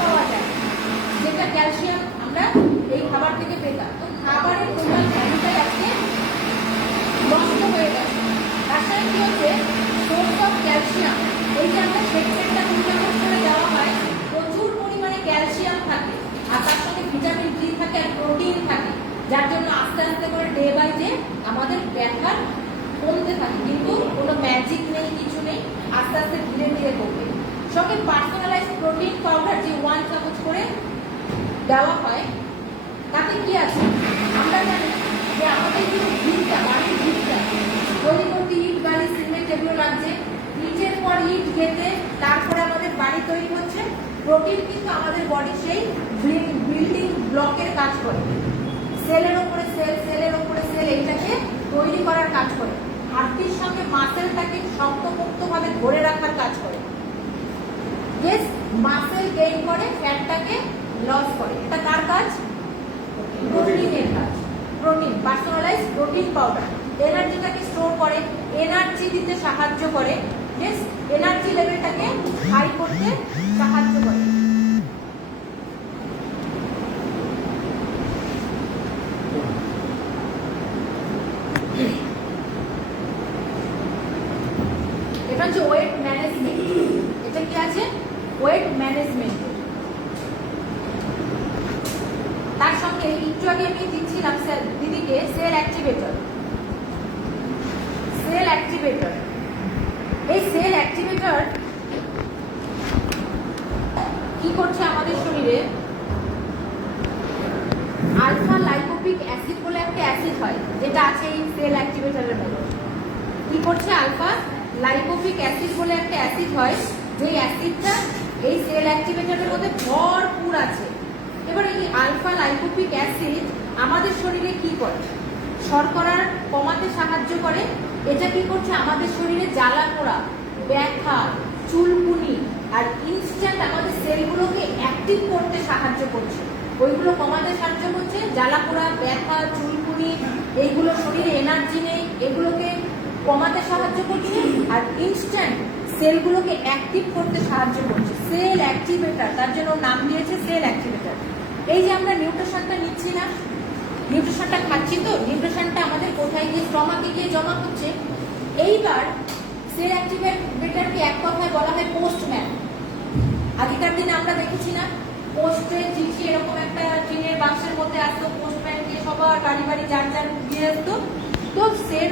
পাওয়া যায়, যেটা ক্যালসিয়াম আমরা এই খাবার থেকে পেতাম। তো খাবারের টোটাল ভ্যালুটাই আজকে নষ্ট হয়ে গেছে। তার সাথে কি হচ্ছে, সোর্স অফ ক্যালসিয়াম, এই যে আমরা সেটমেন্টটা পরিমাপ করে দেওয়া হয়, প্রচুর পরিমাণে ক্যালসিয়াম থাকে আর তার সঙ্গে ভিটামিন ডি থাকে আর প্রোটিন থাকে, যার জন্য আস্তে আস্তে করে ডে বাই ডে আমাদের ব্যথা কমতে থাকে। কিন্তু কোনো ম্যাজিক নেই, কিছু নেই, আস্তে আস্তে ধীরে ধীরে কমবে। সঙ্গে পার্সোনালাইজ প্রোটিন পাউডার যে 1 চামচ করে দেওয়া হয়, তাতে কি আছে আমরা জানি যে আমাদের যে ভিতটা, বাড়ির ভিতটা তৈরি করতে ইট, বালি, সিমেন্ট এগুলো লাগছে। ইটের পর ইট গেঁথে তারপরে আমাদের বাড়ি তৈরি হচ্ছে। প্রোটিন কিন্তু আমাদের বডি সেই বিল্ডিং ব্লকের কাজ করে, সেলের ওপরে সেল, সেলের ওপরে সেল, এইটাকে তৈরি করার কাজ করে। হাড়টির সঙ্গে মাসেলটাকে শক্তপোক্তভাবে ধরে রাখার কাজ করে। ইয়েস, মাসেল গেইন করে, ফ্যাটটাকে লস করে। এটা কার কাজ? প্রোটিনের কাজ। প্রোটিন, পার্সোনালাইজ প্রোটিন পাউডার এনার্জিটাকে স্টোর করে, এনার্জি দিতে সাহায্য করে। ইয়েস, এনার্জি লেভেলটাকে হাই করতে সাহায্য করে। এটা হচ্ছে ওয়েট ম্যানেজমেন্ট। এটা কি আছে? Wait management. তার সঙ্গে একটু আগে আমি দিচ্ছিলাম দিদিকে সেল অ্যাক্টিভেটর। সেল অ্যাক্টিভেটর, এই সেল অ্যাক্টিভেটর কি করছে আমাদের শরীরে? আলফা লাইপোপিক অ্যাসিড বলে একটা অ্যাসিড হয়, যেটা আছে এই সেল অ্যাক্টিভেটরের মধ্যে। কি করছে? আলফা লাইপোপিক অ্যাসিড বলে একটা অ্যাসিড হয়, যে অ্যাসিডটা এই সেল অ্যাক্টিভেটরের মধ্যে ভরপুর আছে। এবার এই আলফা লাইপোপিক অ্যাসিড আমাদের শরীরে কি করে? শর্করা কমাতে সাহায্য করে। এটা কি করছে? আমাদের শরীরে জ্বালা পোড়া, ব্যথা, চুলকুনি আর ইনস্ট্যান্ট আমাদের সেলগুলোকে অ্যাক্টিভ করতে সাহায্য করছে। ওইগুলো কমাতে সাহায্য করছে। জ্বালা পোড়া, ব্যথা, চুলকুনি, এইগুলো শরীরে এনার্জি নেই, এগুলোকে কমাতে সাহায্য করছে। আর ইনস্ট্যান্ট সেলগুলোকে অ্যাক্টিভ করতে সাহায্য করছে। সেল অ্যাক্টিভেটর, তার জন্য নাম দিয়েছে সেল অ্যাক্টিভেটর। এই যে আমরা নিউট্রিশনটা নিচ্ছি না, নিউট্রিশনটা খাচ্ছি, তো নিউট্রিশনটা আমাদের কোথায় গিয়ে? স্টমাকে গিয়ে জমা হচ্ছে। এইবার সেল অ্যাক্টিভেটরকে এক কথায় বলা হয় পোস্টম্যান। আগেকার দিনে আমরা দেখেছি না, পোস্টের চিঠি এরকম একটা টিনের বাক্সের মধ্যে আসতো, পোস্টম্যান গিয়ে সবার বাড়ি বাড়ি যার যার দিয়ে আসতো। তো সেম